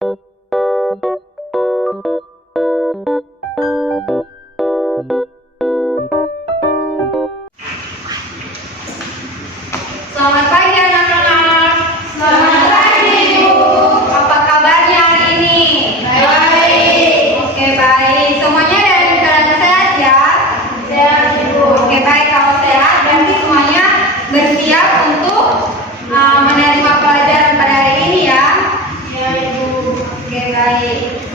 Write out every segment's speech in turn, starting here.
Selamat pagi anak-anak. Selamat pagi Bu. Apa kabarnya hari ini? Baik. Oke, baik. Semuanya dalam keadaan sehat ya? Sehat Bu. Oke, baik. Kalau sehat berarti semuanya bersiap untuk menerima pelajaran pada hari ini ya? Ya Ibu. Oke, baik.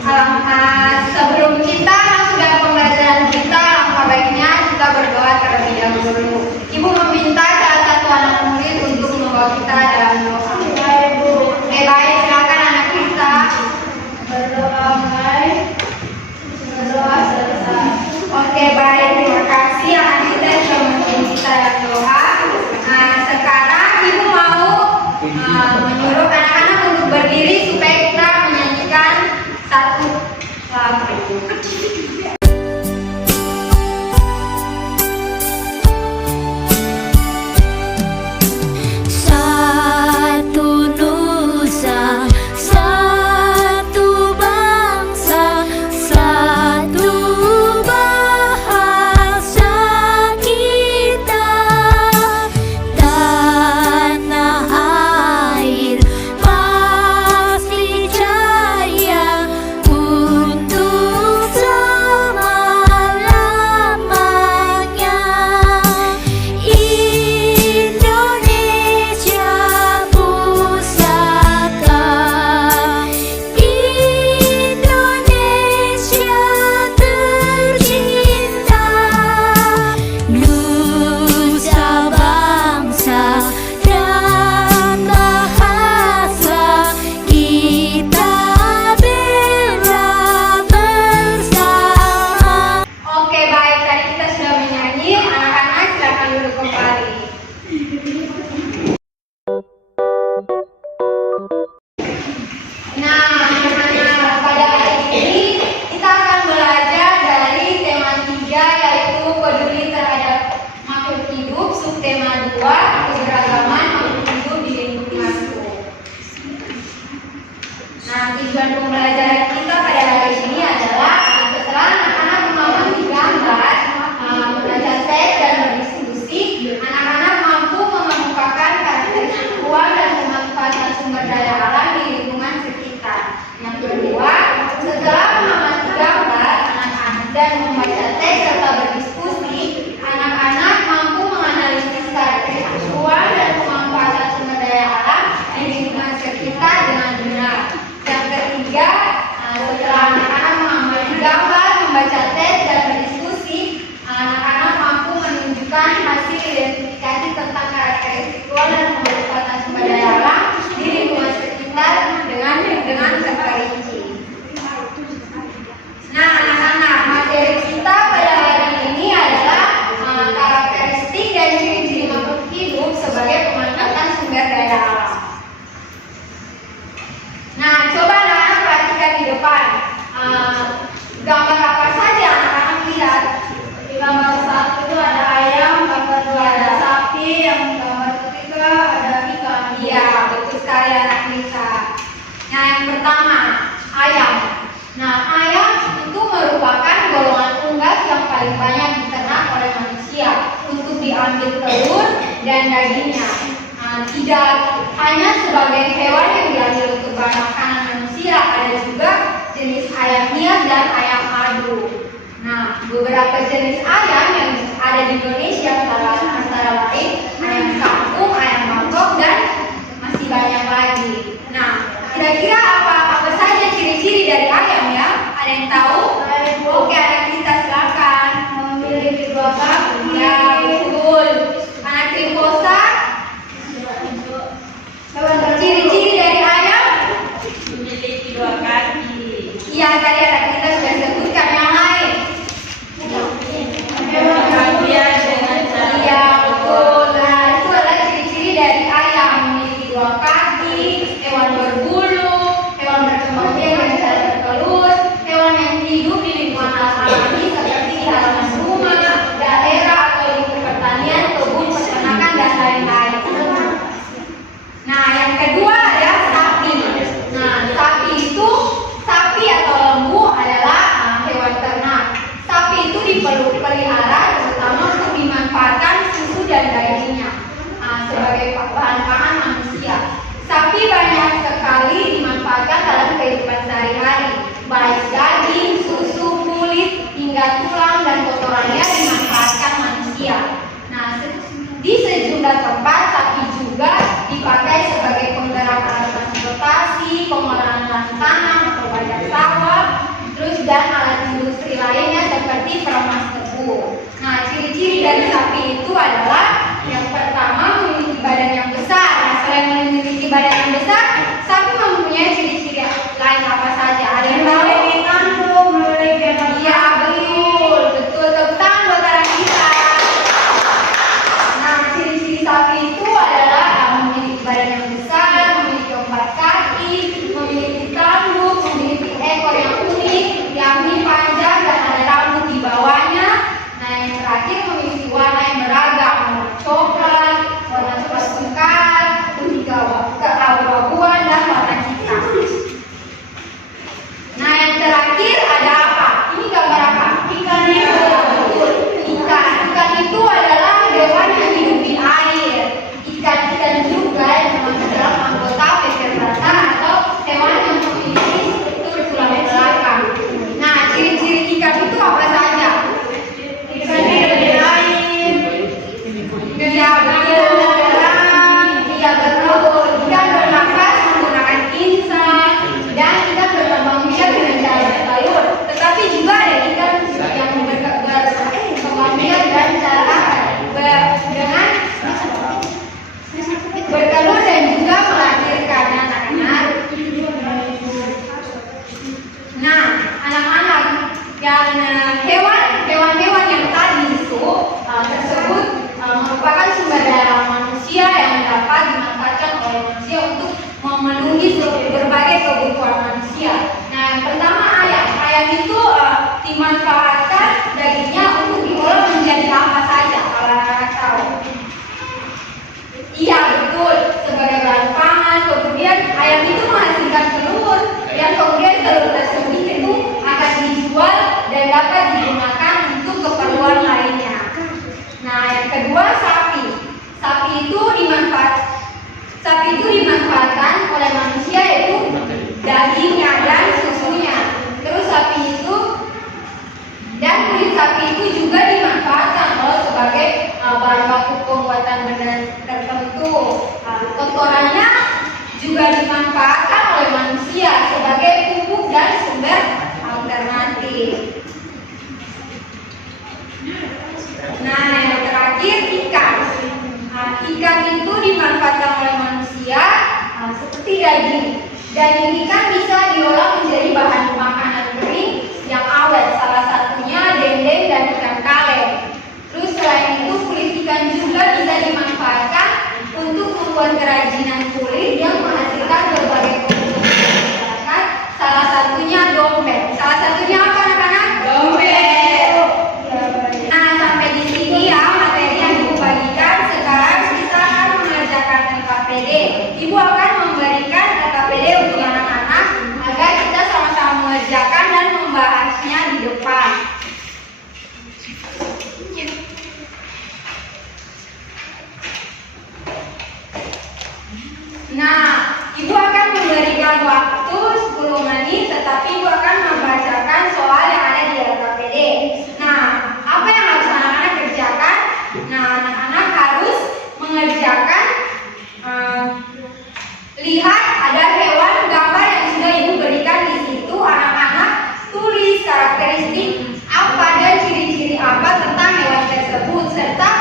Sebelum kita masuk dalam pembelajaran kita, alangkah baiknya kita berdoa terlebih dahulu. Ibu meminta salah satu anak murid untuk membawa kita dalam doa. Oke, baik, silakan anak kita berdoa. Baik, berdoa selesai. Oke, baik, terima kasih anak kita sudah membawa kita dalam doa. Sekarang ibu mau menyuruh anak-anak untuk berdiri supaya kita menyanyikan satu lagu. Tujuan pembelajaran kita pada hari ini adalah setelah anak-anak memahami gambar, membaca teks dan berdiskusi, anak-anak mampu mengemukakan karakteristik ruang dan pemanfaatan sumber daya alam di lingkungan sekitar. Yang kedua, setelah mengamati gambar, anak-anak dan membaca teks serta berdiskusi, anak-anak mampu menganalisis karakteristik ruang dan pemanfaatan sumber daya alam di lingkungan sekitar dengan benar. Yang ketiga, setelah anak-anak mengamati gambar, membaca teks dan berdiskusi, anak-anak mampu menunjukkan hasil identifikasi tentang karakteristik ruang dan pemanfaatan sumber daya alam di lingkungan sekitar dengan terperinci. Nah, anak-anak, materi kita pada hari ini adalah karakteristik dan ciri-ciri makhluk hidup sebagai pemanfaatan sumber daya alam. Nah, coba anak-anak perhatikan di depan. Gambar apa saja anak-anak lihat? Di gambar satu itu ada ayam, gambar dua ada sapi, yang gambar ketiga ada ikan. Iya, betul sekali anak Lisa. Nah, yang pertama, ayam. Nah, ayam itu merupakan golongan unggas yang paling banyak diternak oleh manusia untuk diambil telur dan dagingnya. Tidak hanya sebagai hewan yang diambil untuk bahan makanan manusia, ada juga jenis ayam hias dan ayam madu. Nah, beberapa jenis ayam yang ada di Indonesia antara lain ayam kampung, ayam bangkok, dan masih banyak lagi. Nah, kira-kira apa saja ciri-ciri dari ayam ya? Ada yang tahu? Oke, anak kita silakan. Memiliki dua kaki. Ya, betul. Anak triposa. Ciri-ciri dari ayam memiliki dua kaki. Iya, tadi anak kita sudah sebutkan. Yang lain? Iya, betul. Nah, itu adalah ciri-ciri dari ayam, memiliki dua kaki, hewan berbulu, hewan berkembang biak dan cara bertelur, hewan yang hidup di lingkungan alam dari sapi itu adalah yang pertama memiliki badan yang besar. Nah, selain memiliki badan yang besar, sapi mempunyai ciri-ciri lain apa saja? Ada yang tahu? Iya, betul, betul. Tepuk tangan buat orang kita. Nah, ciri-ciri sapi itu adalah memiliki badan yang besar, memiliki 4 kaki, memiliki tanduk, memiliki ekor yang unik, yakni panjang dan ada rambut di bawahnya. Nah, yang terakhir memiliki warna yang beragam, warna coklat sengkala, hingga keabu-abuan dan warna hitam. Nah, yang terakhir ada apa? Ini gambar apa? Ikan. Betul. Ikan itu adalah hewan yang hidup di air. Ikan juga yang termasuk dalam anggota vertebrata atau hewan yang memiliki struktur tulang belakang. Nah, ciri-ciri ikan itu apa saja? Ikan hidup di air. Iya, betul. Iya, betul. Ikan bernafas menggunakan insang dan ikan berkembang biak dengan cara bertelur. Tetapi juga ada ikan yang berkembang biak dan cara dengan bertelur dan juga melahirkan anak-anak. Nah, anak-anak yang hewan-hewan yang tadi itu tersebut merupakan sumber daya manusia yang dapat dimanfaatkan oleh manusia untuk memenuhi berbagai kebutuhan manusia. Nah, yang pertama ayam. Ayam itu dimanfaatkan dagingnya untuk diolah menjadi apa saja? Kalau anak-anak tahu. Iya, betul. Sebagai bahan pangan, kemudian ayam itu menghasilkan telur, yang kemudian telur tersebut itu akan dijual dan dapat digunakan untuk keperluan lainnya. Nah, yang kedua sapi. Sapi itu dimanfaatkan oleh manusia yaitu dagingnya dan susunya. Terus kulit sapi itu juga dimanfaatkan sebagai bahan baku pembuatan benda tertentu. Kotorannya juga dimanfaatkan oleh manusia sebagai pupuk dan sumber alternatif. Nah, yang terakhir ikan. Ikan itu dimanfaatkan oleh manusia seperti daging. Daging ikan bisa diolah menjadi bahan makanan kering yang awet. Salah satunya dendeng dan ikan kaleng. Terus selain itu kulit ikan juga bisa dimanfaatkan untuk membuat kerajinan kulit yang menghasilkan berbagai keuntungan masyarakat. Salah satunya dompet. Salah satunya apa anak-anak? Dompet. Nah, sampai di sini ya materi yang Ibu bagikan. Sekarang kita akan mengerjakan LKPD. Ibu akan memberikan LKPD untuk anak-anak agar kita sama-sama mengerjakan dan membahasnya di depan. Nah, Ibu akan memberikan waktu 10 menit, tetapi Ibu akan membacakan soal yang ada di LKPD. Nah, apa yang harus anak-anak kerjakan? Nah, anak-anak harus mengerjakan lihat ada hewan gambar yang sudah Ibu berikan di situ. Anak-anak tulis karakteristik apa dan ciri-ciri apa tentang hewan tersebut serta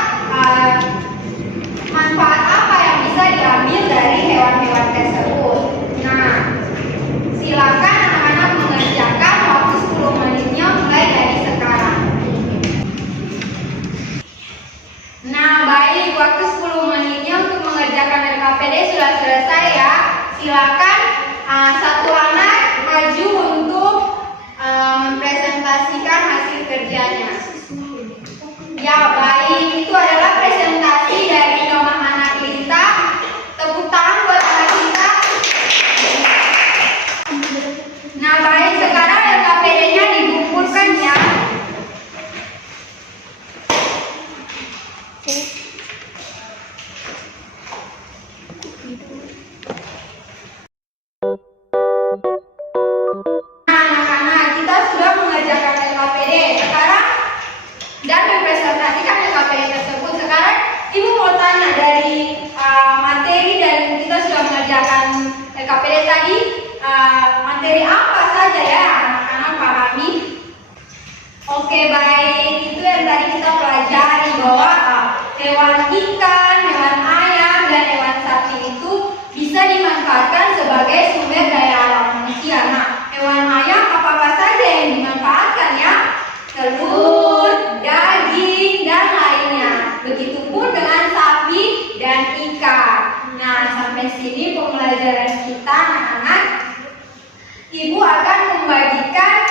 manfaat apa yang bisa diambil dari hewan-hewan tersebut. Nah, silakan anak-anak mengerjakan, waktu 10 menitnya mulai dari sekarang. Nah, baik, waktu 10 menitnya untuk mengerjakan LKPD sudah selesai ya. Silakan satu anak maju untuk mempresentasikan hasil kerjanya. Ya, baik, itu adalah presentasi dari nomor anak Lita. Tepuk tangan buat anak Lita. Nah, baik, sekarang LKPD-nya dikumpulkan ya. Nah, anak-anak, kita sudah mengerjakan LKPD. Sekarang dan mempresentasikan LKPD tersebut. Sekarang Ibu mau tanya dari materi dan kita sudah mengerjakan LKPD tadi, materi apa saja ya anak-anak pahami? Oke, baik, itu yang tadi kita pelajari bahwa hewan ikan, hewan ayam, dan hewan sapi itu bisa dimanfaatkan sebagai sumber daya alam manusia. Nah, hewan ayam apa saja yang dimanfaatkan ya? Telur, daging, dan lainnya. Begitupun dengan sapi dan ikan. Nah, sampai sini pembelajaran kita anak-anak. Ibu akan membagikan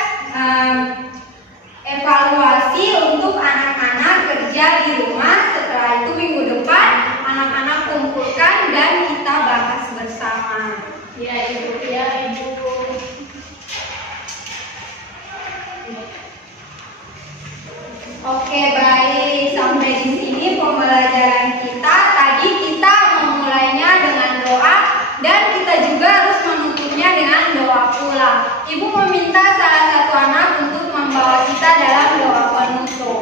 evaluasi untuk anak-anak kerja di rumah. Setelah itu minggu depan anak-anak kumpulkan dan kita bahas bersama. Ya Ibu, ya Ibu. Oke, baik. Sampai di sini pembelajaran kita. Tadi kita memulainya dengan doa dan kita juga harus menutupnya dengan doa pula. Ibu meminta salah satu anak untuk membawa kita dalam doa penutup.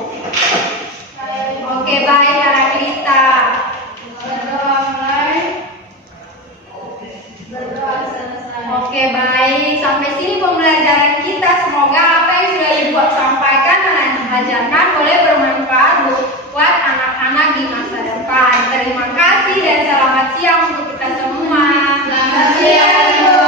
Oke, baik, Kak Krista. Berdoa mulai. Berdoa selesai. Oke, baik. Sampai sini pembelajaran kita. Semoga apa yang sudah Ibu sampaikan dan diajarkan boleh bermanfaat buat anak-anak di masa depan. Terima kasih dan selamat siang untuk kita semua. Selamat siang, Ibu.